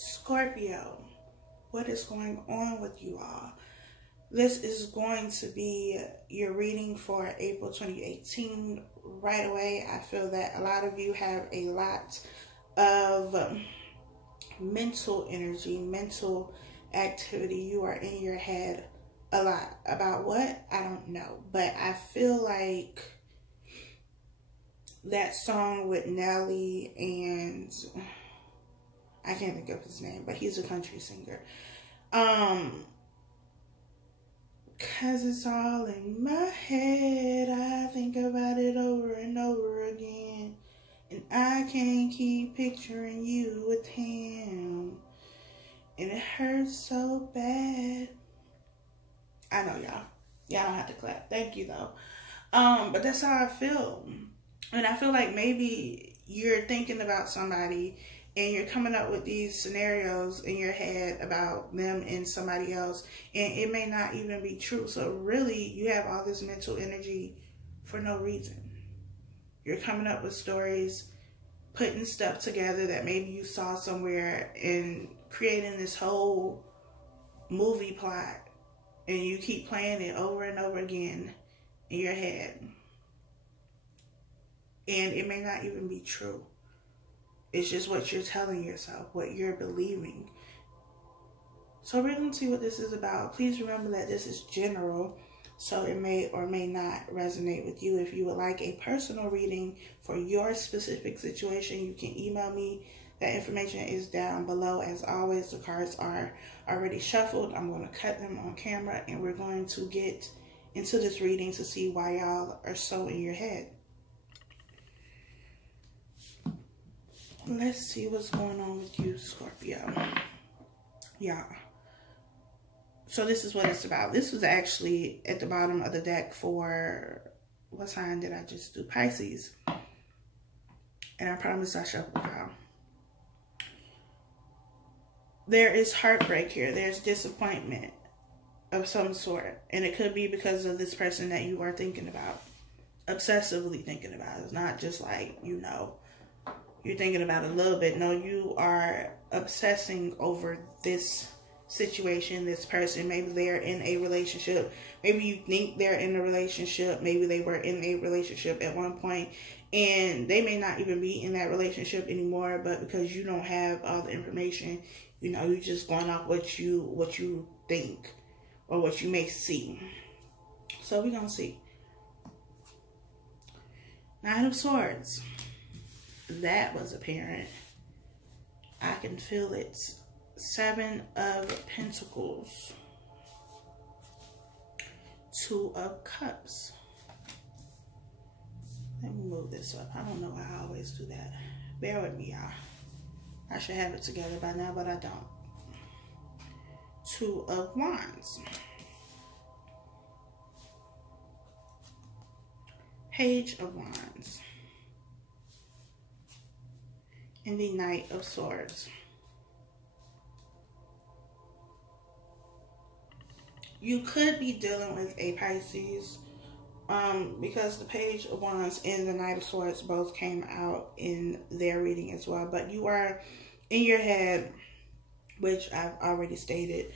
Scorpio, what is going on with you all? This is going to be your reading for April 2018. Right away, I feel that a lot of you have a lot of mental energy, mental activity. You are in your head a lot. About what? I don't know. But I feel like that song with Nelly and I can't think of his name, but he's a country singer. Cause it's all in my head. I think about it over and over again. And I can't keep picturing you with him. And it hurts so bad. I know y'all. Y'all don't have to clap. Thank you though. But that's how I feel. And I feel like maybe you're thinking about somebody and you're coming up with these scenarios in your head about them and somebody else, and it may not even be true. So really, you have all this mental energy for no reason. You're coming up with stories, putting stuff together that maybe you saw somewhere, and creating this whole movie plot, and you keep playing it over and over again in your head. And it may not even be true. It's just what you're telling yourself, what you're believing. So we're going to see what this is about. Please remember that this is general, so it may or may not resonate with you. If you would like a personal reading for your specific situation, you can email me. That information is down below. As always, the cards are already shuffled. I'm going to cut them on camera, and we're going to get into this reading to see why y'all are so in your head. Let's see what's going on with you, Scorpio. Yeah. So this is what it's about. This was actually at the bottom of the deck for, what sign did I just do? Pisces. And I promise I shuffled y'all. There is heartbreak here. There's disappointment of some sort. And it could be because of this person that you are thinking about. Obsessively thinking about. It's not just like, you know, you're thinking about it a little bit. No, you are obsessing over this situation, this person. Maybe they're in a relationship. Maybe you think they're in a relationship. Maybe they were in a relationship at one point, and they may not even be in that relationship anymore. But because you don't have all the information, you know, you're just going off what you think or what you may see. So we're gonna see. Nine of Swords. That was apparent. I can feel it. Seven of Pentacles. Two of Cups. Let me move this up. I don't know why I always do that. Bear with me, y'all. I should have it together by now, but I don't. Two of Wands. Page of Wands. And the Knight of Swords. You could be dealing with a Pisces because the Page of Wands and the Knight of Swords both came out in their reading as well. But you are in your head, which I've already stated,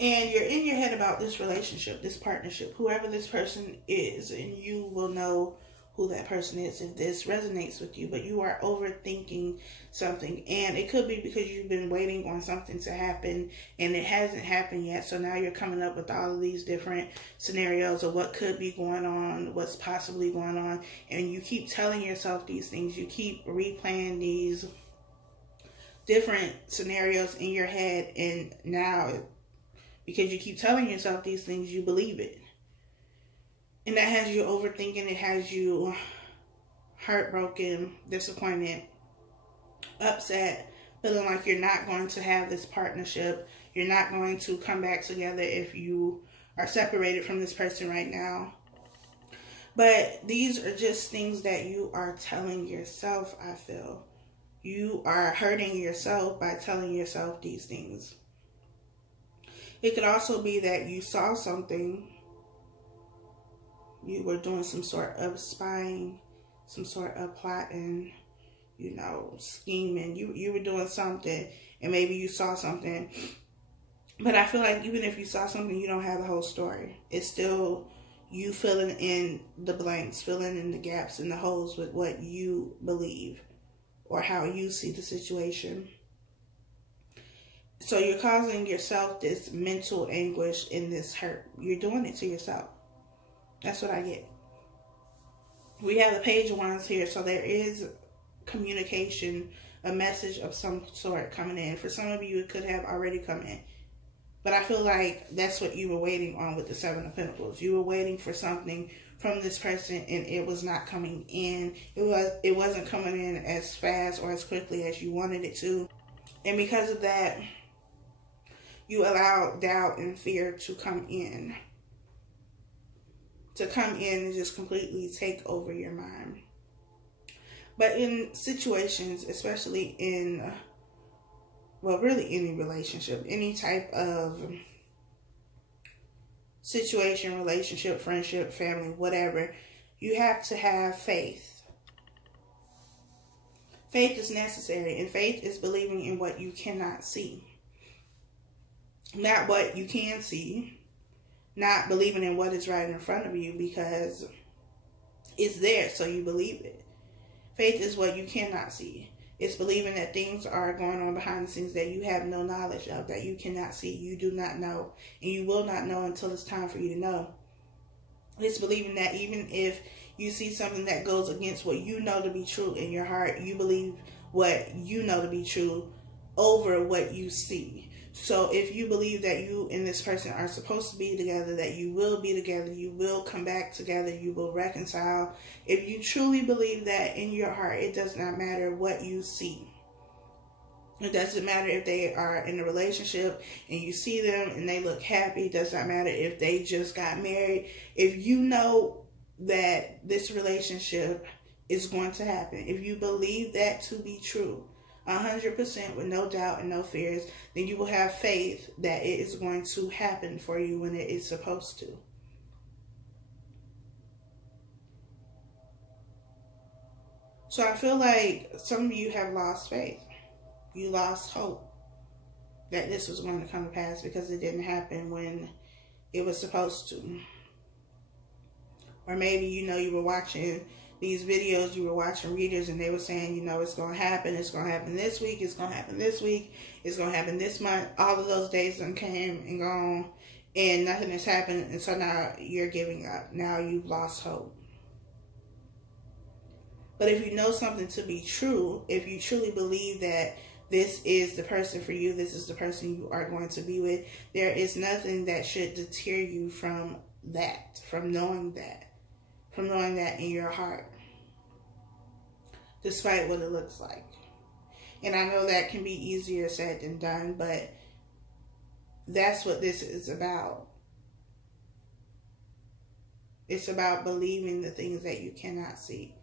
and you're in your head about this relationship, this partnership, whoever this person is, and you will know who that person is if this resonates with you. But you are overthinking something, and it could be because you've been waiting on something to happen and it hasn't happened yet. So now you're coming up with all of these different scenarios of what could be going on, what's possibly going on, and you keep telling yourself these things. You keep replaying these different scenarios in your head, and now because you keep telling yourself these things, you believe it. And that has you overthinking. It has you heartbroken, disappointed, upset, feeling like you're not going to have this partnership. You're not going to come back together if you are separated from this person right now. But these are just things that you are telling yourself, I feel. You are hurting yourself by telling yourself these things. It could also be that you saw something. You were doing some sort of spying, some sort of plotting. you know, scheming. You were doing something, and maybe you saw something. But I feel like even if you saw something, you don't have the whole story. It's still you filling in the blanks, filling in the gaps and the holes with what you believe or how you see the situation. So you're causing yourself this mental anguish and this hurt. You're doing it to yourself. That's what I get. We have the Page of Wands here, so there is communication, a message of some sort coming in. For some of you, it could have already come in. But I feel like that's what you were waiting on with the Seven of Pentacles. You were waiting for something from this person, and it was not coming in. It wasn't coming in as fast or as quickly as you wanted it to. And because of that, you allowed doubt and fear to come in. To come in and just completely take over your mind. But in situations, especially in, well, really any relationship, any type of situation, relationship, friendship, family, whatever, you have to have faith. Faith is necessary, and faith is believing in what you cannot see. Not what you can see. Not believing in what is right in front of you because it's there, so you believe it. Faith is what you cannot see. It's believing that things are going on behind the scenes that you have no knowledge of, that you cannot see, you do not know, and you will not know until it's time for you to know. It's believing that even if you see something that goes against what you know to be true in your heart, you believe what you know to be true over what you see. So if you believe that you and this person are supposed to be together, that you will be together, you will come back together, you will reconcile. If you truly believe that in your heart, it does not matter what you see. It doesn't matter if they are in a relationship and you see them and they look happy. It does not matter if they just got married. If you know that this relationship is going to happen, if you believe that to be true, 100% with no doubt and no fears, then you will have faith that it is going to happen for you when it is supposed to. So I feel like some of you have lost faith. You lost hope that this was going to come to pass because it didn't happen when it was supposed to. Or maybe, you know, you were watching these videos, you were watching readers, and they were saying, you know, it's going to happen this week, it's going to happen this week, it's going to happen this month. All of those days done came and gone, and nothing has happened, and so now you're giving up. Now you've lost hope. But if you know something to be true, if you truly believe that this is the person for you, this is the person you are going to be with, there is nothing that should deter you from that, from knowing that in your heart, despite what it looks like. And I know that can be easier said than done, but that's what this is about. It's about believing the things that you cannot see.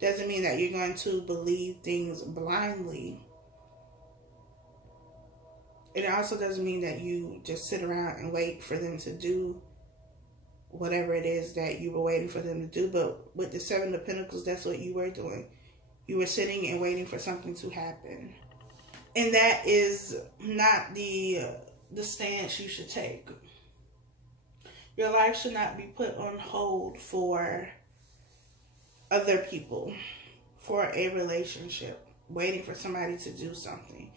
Doesn't mean that you're going to believe things blindly. It also doesn't mean that you just sit around and wait for them to do whatever it is that you were waiting for them to do. But with the Seven of Pentacles, that's what you were doing. You were sitting and waiting for something to happen. And that is not the stance you should take. Your life should not be put on hold for other people, for a relationship, waiting for somebody to do something.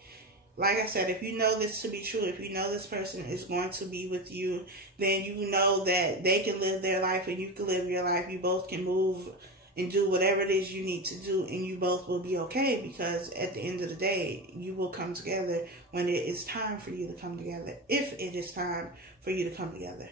Like I said, if you know this to be true, if you know this person is going to be with you, then you know that they can live their life and you can live your life. You both can move and do whatever it is you need to do, and you both will be okay, because at the end of the day, you will come together when it is time for you to come together, if it is time for you to come together.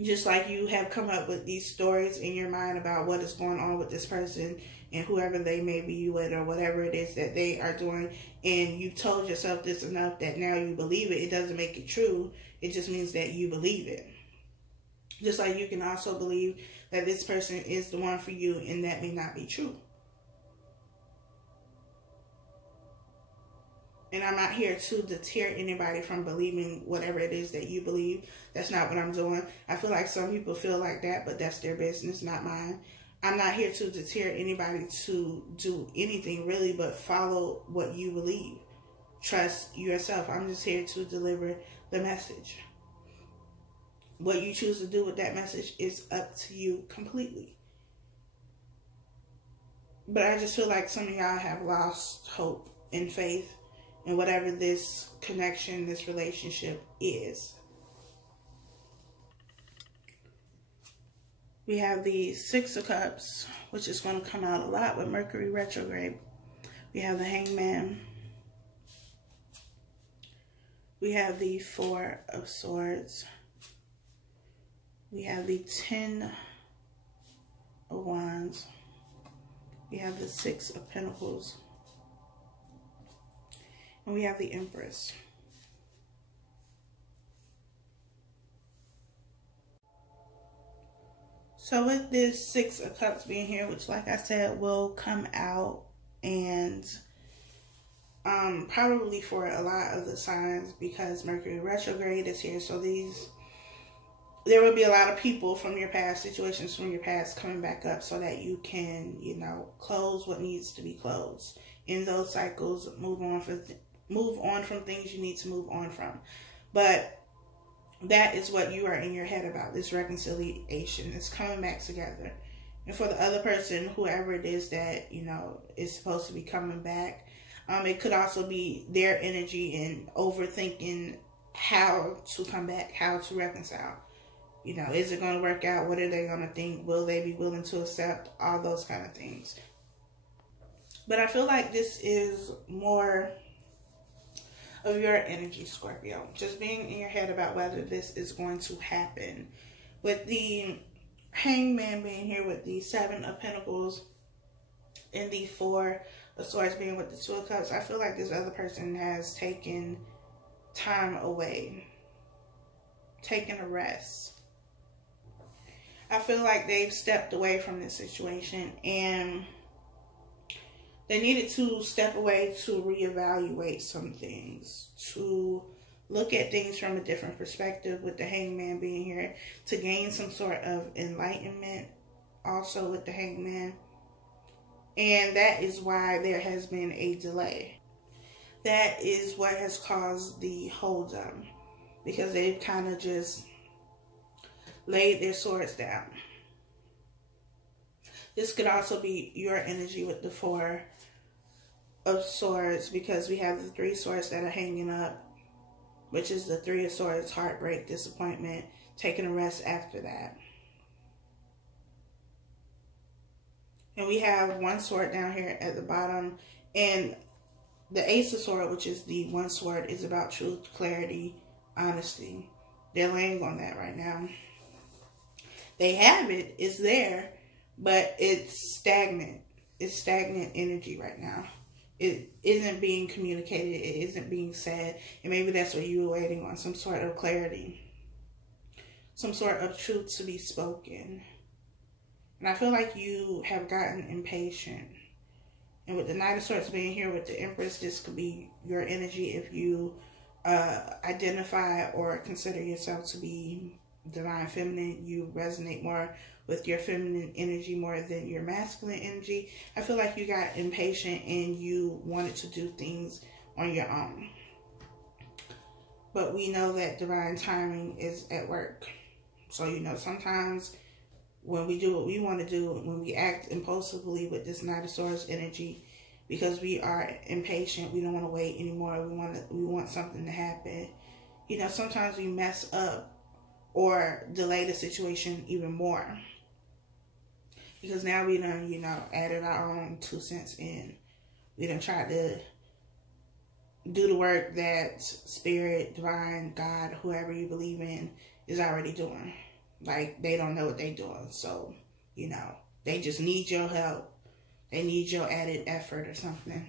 Just like you have come up with these stories in your mind about what is going on with this person and whoever they may be with, or whatever it is that they are doing, and you told yourself this enough that now you believe it. It doesn't make it true. It just means that you believe it. Just like you can also believe that this person is the one for you, and that may not be true. And I'm not here to deter anybody from believing whatever it is that you believe. That's not what I'm doing. I feel like some people feel like that, but that's their business, not mine. I'm not here to deter anybody to do anything really, but follow what you believe. Trust yourself. I'm just here to deliver the message. What you choose to do with that message is up to you completely. But I just feel like some of y'all have lost hope and faith in whatever this connection, this relationship is. We have the Six of Cups, which is going to come out a lot with Mercury retrograde. We have the Hangman. We have the Four of Swords. We have the Ten of Wands. We have the Six of Pentacles. And we have the Empress. So with this Six of Cups being here, which like I said will come out, and probably for a lot of the signs, because Mercury retrograde is here, so there will be a lot of people from your past, situations from your past coming back up, so that you can, you know, close what needs to be closed in those cycles, move on from things you need to move on from. But that is what you are in your head about, this reconciliation. It's coming back together. And for the other person, whoever it is that, you know, is supposed to be coming back, it could also be their energy in overthinking how to come back, how to reconcile. You know, is it going to work out? What are they going to think? Will they be willing to accept? All those kind of things. But I feel like this is more of your energy, Scorpio. Just being in your head about whether this is going to happen. With the Hangman being here with the Seven of Pentacles and the Four of Swords being with the Two of Cups, I feel like this other person has taken time away, taken a rest. I feel like they've stepped away from this situation, and they needed to step away to reevaluate some things, to look at things from a different perspective, with the Hangman being here, to gain some sort of enlightenment also with the Hangman. And that is why there has been a delay. That is what has caused the holdup, because they've kind of just laid their swords down. This could also be your energy with the Four of Swords, because we have the Three Swords that are hanging up, which is the Three of Swords, heartbreak, disappointment, taking a rest after that. And we have one sword down here at the bottom, and the Ace of Swords, which is the one sword, is about truth, clarity, honesty. They're laying on that right now. They have it, it's there, but it's stagnant. It's stagnant energy right now. It isn't being communicated. It isn't being said. And maybe that's what you were waiting on, some sort of clarity, some sort of truth to be spoken. And I feel like you have gotten impatient. And with the Knight of Swords being here with the Empress, this could be your energy if you identify or consider yourself to be divine feminine. You resonate more with your feminine energy more than your masculine energy. I feel like you got impatient and you wanted to do things on your own. But we know that divine timing is at work. So, you know, sometimes when we do what we want to do, when we act impulsively with this Knight of Swords energy, because we are impatient, we don't want to wait anymore, we want something to happen. You know, sometimes we mess up or delay the situation even more, because now we done, you know, added our own 2 cents in. We done tried to do the work that Spirit, Divine, God, whoever you believe in, is already doing. Like, they don't know what they're doing. So, you know, they just need your help. They need your added effort or something.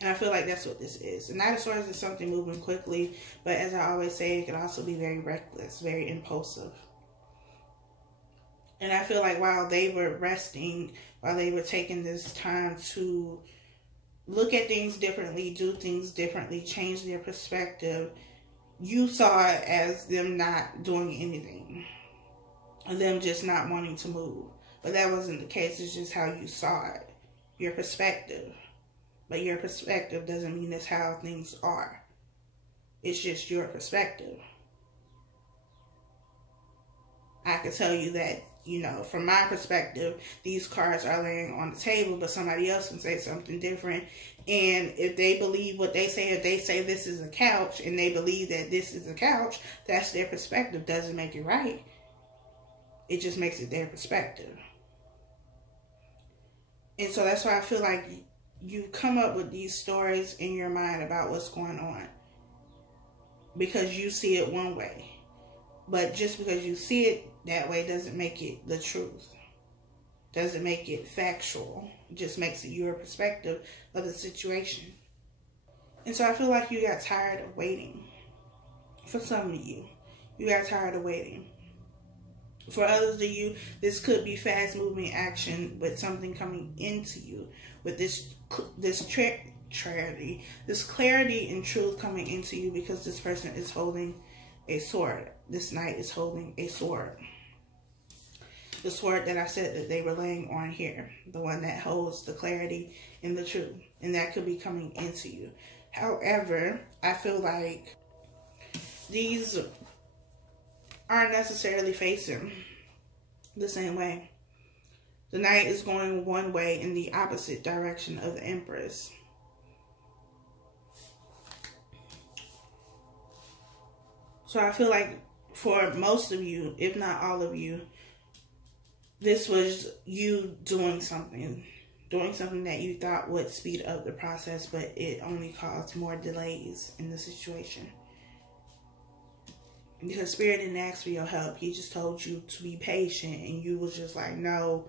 And I feel like that's what this is. The Knight of Swords is something moving quickly, but as I always say, it can also be very reckless, very impulsive. And I feel like while they were resting, while they were taking this time to look at things differently, do things differently, change their perspective, you saw it as them not doing anything, them just not wanting to move, But that wasn't the case. It's just how you saw it. Your perspective. But your perspective doesn't mean that's how things are. It's just your perspective. I can tell you that, you know, from my perspective, these cards are laying on the table, but somebody else can say something different. And if they believe what they say, if they say this is a couch and they believe that this is a couch, that's their perspective. Doesn't make it right. It just makes it their perspective. And so that's why I feel like you come up with these stories in your mind about what's going on because you see it one way. But just because you see it that way doesn't make it the truth. Doesn't make it factual. It just makes it your perspective of the situation. And so I feel like you got tired of waiting. For some of you, you got tired of waiting. For others of you, this could be fast-moving action with something coming into you. With this clarity and truth coming into you because this person is holding a sword. This knight is holding a sword. The sword that I said that they were laying on here. The one that holds the clarity and the truth. And that could be coming into you. However, I feel like these aren't necessarily facing the same way. The knight is going one way in the opposite direction of the Empress. So I feel like for most of you, if not all of you, this was you doing something that you thought would speed up the process, but it only caused more delays in the situation. Because Spirit didn't ask for your help. He just told you to be patient, and you was just like, no,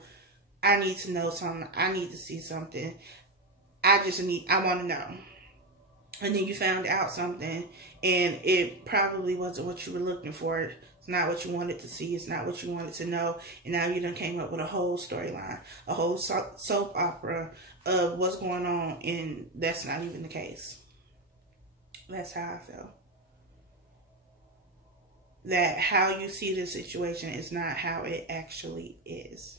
I need to know something. I need to see something. I want to know. And then you found out something, and it probably wasn't what you were looking for. It's not what you wanted to see. It's not what you wanted to know. And now you done came up with a whole storyline, a whole soap opera of what's going on, and that's not even the case. That's how I feel. That how you see the situation is not how it actually is.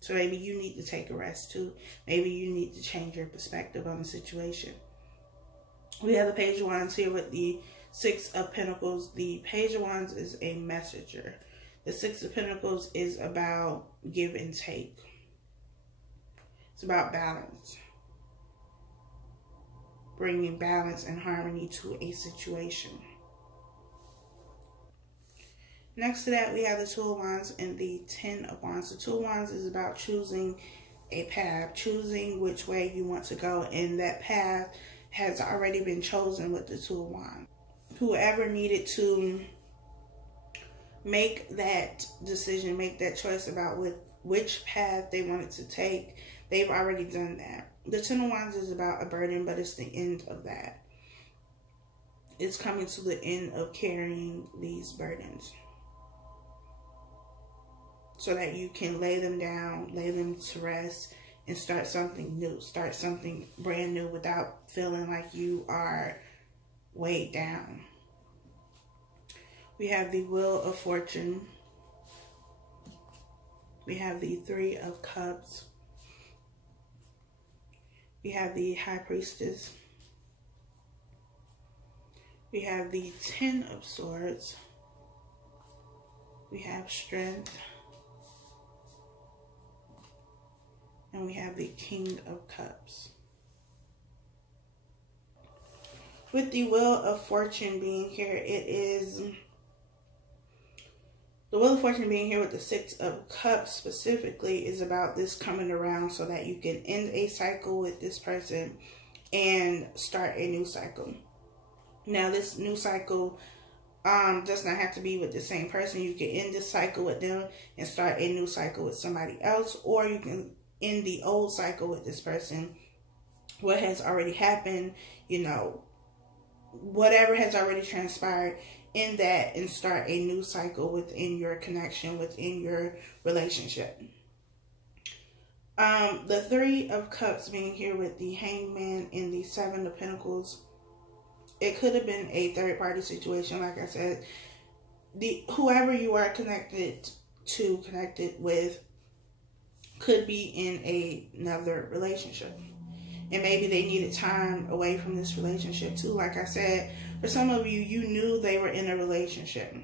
So maybe you need to take a rest too. Maybe you need to change your perspective on the situation. We have the Page of Wands here with the Six of Pentacles. The Page of Wands is a messenger. The Six of Pentacles is about give and take. It's about balance. Bringing balance and harmony to a situation. Next to that, we have the Two of Wands and the Ten of Wands. The Two of Wands is about choosing a path, choosing which way you want to go, and that path has already been chosen with the Two of Wands. Whoever needed to make that decision, make that choice about which path they wanted to take, they've already done that. The Ten of Wands is about a burden, but it's the end of that. It's coming to the end of carrying these burdens, so that you can lay them down, lay them to rest, and start something new. Start something brand new without feeling like you are weighed down. We have the Wheel of Fortune. We have the Three of Cups. We have the High Priestess. We have the Ten of Swords. We have Strength. And we have the King of Cups. With the Wheel of Fortune being here, the Wheel of Fortune being here with the Six of Cups specifically is about this coming around so that you can end a cycle with this person and start a new cycle. Now, this new cycle does not have to be with the same person. You can end this cycle with them and start a new cycle with somebody else, or you can end the old cycle with this person. What has already happened, you know, whatever has already transpired, end that and start a new cycle within your connection, within your relationship. The Three of Cups being here with the Hangman and the Seven of Pentacles. It could have been a third party situation. Like I said, whoever you are connected with could be in another relationship. And maybe they needed time away from this relationship too. Like I said, for some of you, you knew they were in a relationship.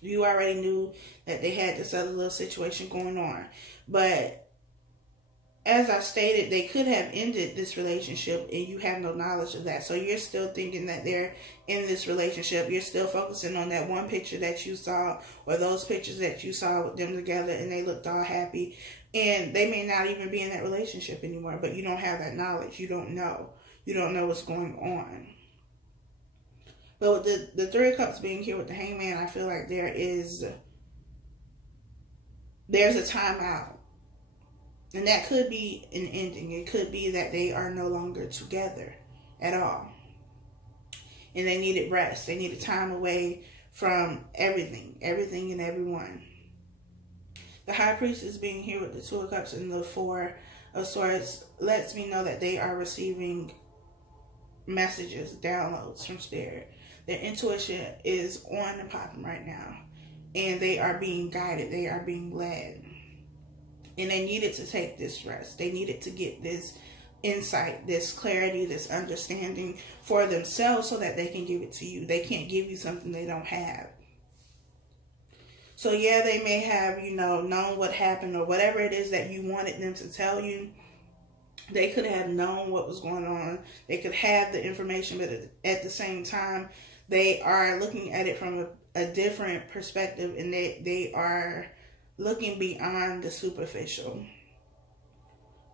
You already knew that they had this other little situation going on. But as I stated, they could have ended this relationship and you have no knowledge of that. So you're still thinking that they're in this relationship. You're still focusing on that one picture that you saw, or those pictures that you saw with them together and they looked all happy. And they may not even be in that relationship anymore, but you don't have that knowledge. You don't know. You don't know what's going on. But with the Three of Cups being here with the Hangman, I feel like there's a timeout. And that could be an ending. It could be that they are no longer together at all. And they needed rest. They needed time away from everything and everyone. The High Priestess being here with the Two of Cups and the Four of Swords lets me know that they are receiving messages, downloads from Spirit. Their intuition is on and popping right now. And they are being guided. They are being led. And they needed to take this rest. They needed to get this insight, this clarity, this understanding for themselves so that they can give it to you. They can't give you something they don't have. So yeah, they may have, known what happened or whatever it is that you wanted them to tell you. They could have known what was going on. They could have the information, but at the same time, they are looking at it from a different perspective, and they are looking beyond the superficial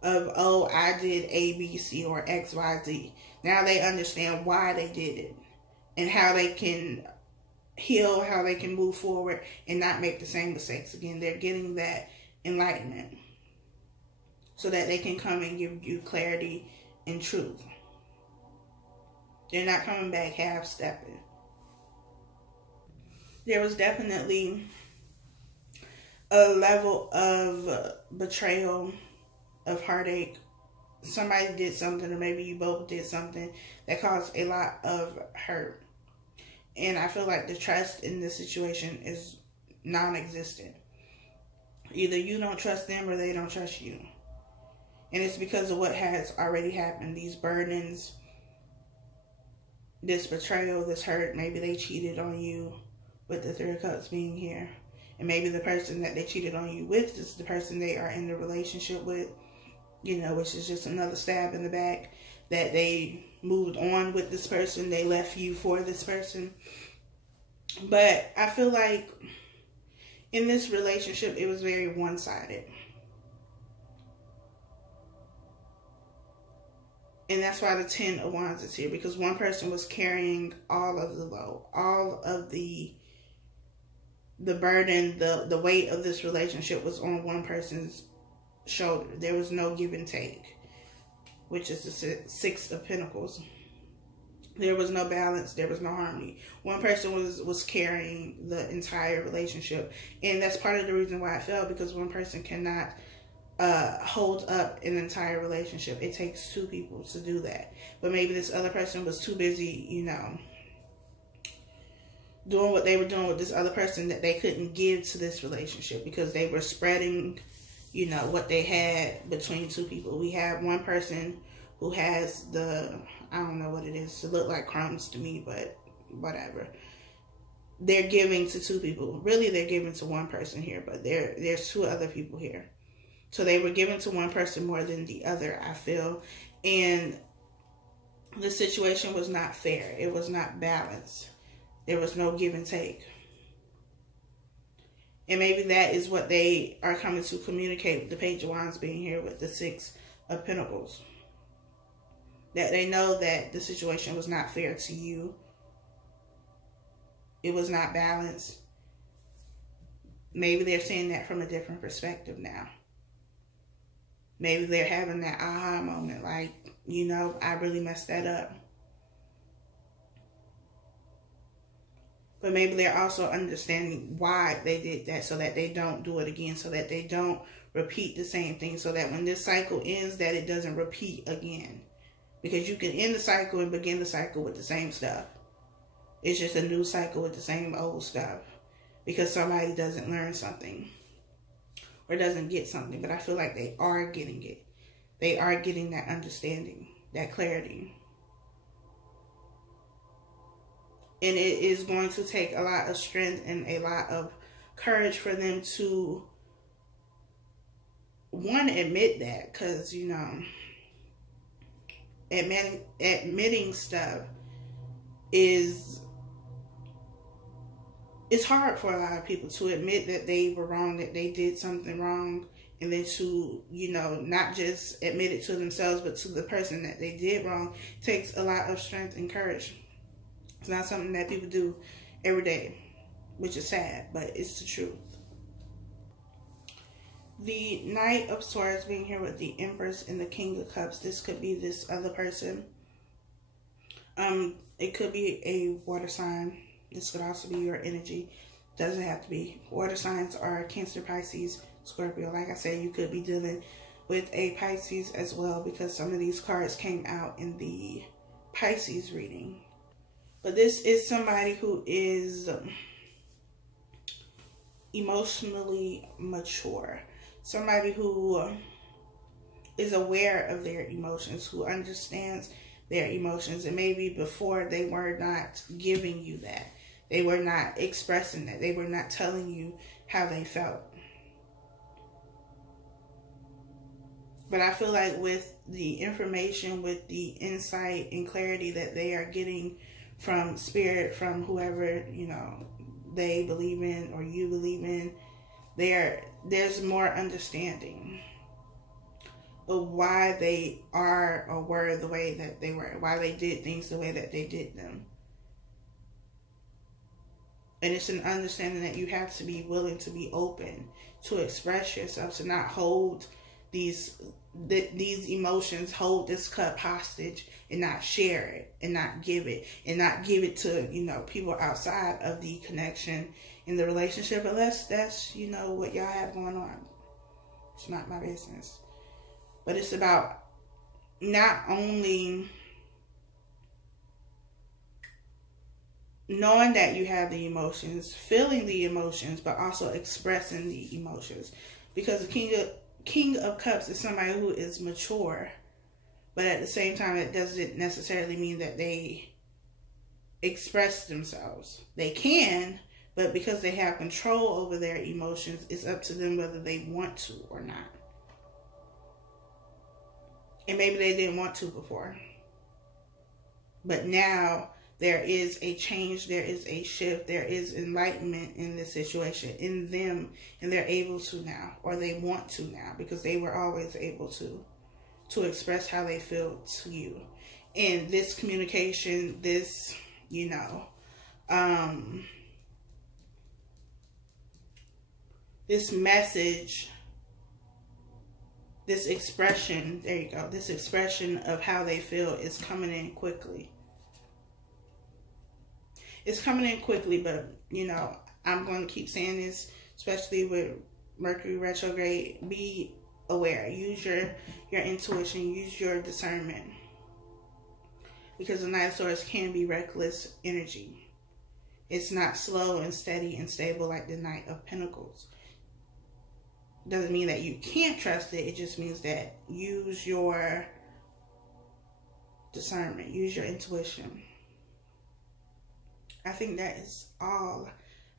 of, oh, I did A, B, C, or X, Y, Z. Now they understand why they did it and how they can heal, how they can move forward and not make the same mistakes again. They're getting that enlightenment so that they can come and give you clarity and truth. They're not coming back half-stepping. There was definitely a level of betrayal, of heartache. Somebody did something, or maybe you both did something that caused a lot of hurt. And I feel like the trust in this situation is non-existent. Either you don't trust them or they don't trust you. And it's because of what has already happened. These burdens, this betrayal, this hurt. Maybe they cheated on you with the Three of Cups being here. And maybe the person that they cheated on you with is the person they are in the relationship with, which is just another stab in the back, that they moved on with this person. They left you for this person. But I feel like in this relationship, it was very one-sided. And that's why the 10 of Wands is here, because one person was carrying all of the load, all of the burden, the weight of this relationship was on one person's shoulder. There was no give and take, which is the 6 of Pentacles. There was no balance. There was no harmony. One person was carrying the entire relationship. And that's part of the reason why it fell, because one person cannot hold up an entire relationship. It takes two people to do that. But maybe this other person was too busy, doing what they were doing with this other person, that they couldn't give to this relationship because they were spreading, what they had between two people. We have one person who has I don't know what it is. It looked like crumbs to me, but whatever. They're giving to two people. Really, they're giving to one person here, but there's two other people here. So they were giving to one person more than the other, I feel. And the situation was not fair. It was not balanced. There was no give and take. And maybe that is what they are coming to communicate with the Page of Wands being here with the 6 of Pentacles. That they know that the situation was not fair to you. It was not balanced. Maybe they're seeing that from a different perspective now. Maybe they're having that aha moment, like, I really messed that up. But maybe they're also understanding why they did that, so that they don't do it again, so that they don't repeat the same thing, so that when this cycle ends, that it doesn't repeat again. Because you can end the cycle and begin the cycle with the same stuff. It's just a new cycle with the same old stuff because somebody doesn't learn something or doesn't get something. But I feel like they are getting it. They are getting that understanding, that clarity. And it is going to take a lot of strength and a lot of courage for them to, one, admit that. Because, you know, admitting stuff is, it's hard for a lot of people to admit that they were wrong, that they did something wrong. And then to, you know, not just admit it to themselves, but to the person that they did wrong. It takes a lot of strength and courage. It's not something that people do every day, which is sad, but it's the truth. The Knight of Swords being here with the Empress and the King of Cups. This could be this other person. It could be a water sign. This could also be your energy. Doesn't have to be. Water signs are Cancer, Pisces, Scorpio. Like I said, you could be dealing with a Pisces as well because some of these cards came out in the Pisces reading. But this is somebody who is emotionally mature. Somebody who is aware of their emotions, who understands their emotions. And maybe before they were not giving you that. They were not expressing that. They were not telling you how they felt. But I feel like with the information, with the insight and clarity that they are getting from spirit, from whoever, you know, they believe in or you believe in, there's more understanding of why they are or were the way that they were, why they did things the way that they did them. And it's an understanding that you have to be willing to be open to express yourself, to not hold these emotions, hold this cup hostage and not share it and not give it to, you know, people outside of the connection in the relationship, unless that's, you know, what y'all have going on. It's not my business. But it's about not only knowing that you have the emotions, feeling the emotions, but also expressing the emotions. Because the King of Cups is somebody who is mature, but at the same time, it doesn't necessarily mean that they express themselves. They can, but because they have control over their emotions, it's up to them whether they want to or not. And maybe they didn't want to before. But now there is a change, there is a shift, there is enlightenment in this situation, in them, and they're able to now, or they want to now, because they were always able to express how they feel to you. And this communication, this, you know, this message, this expression, there you go, this expression of how they feel is coming in quickly. It's coming in quickly, but, you know, I'm going to keep saying this, especially with Mercury retrograde. Be aware. Use your intuition. Use your discernment. Because the Knight of Swords can be reckless energy. It's not slow and steady and stable like the Knight of Pentacles. Doesn't mean that you can't trust it. It just means that use your discernment. Use your intuition. I think that is all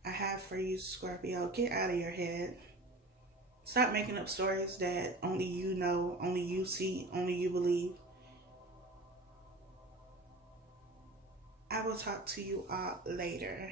I have for you, Scorpio. Get out of your head. Stop making up stories that only you know, only you see, only you believe. I will talk to you all later.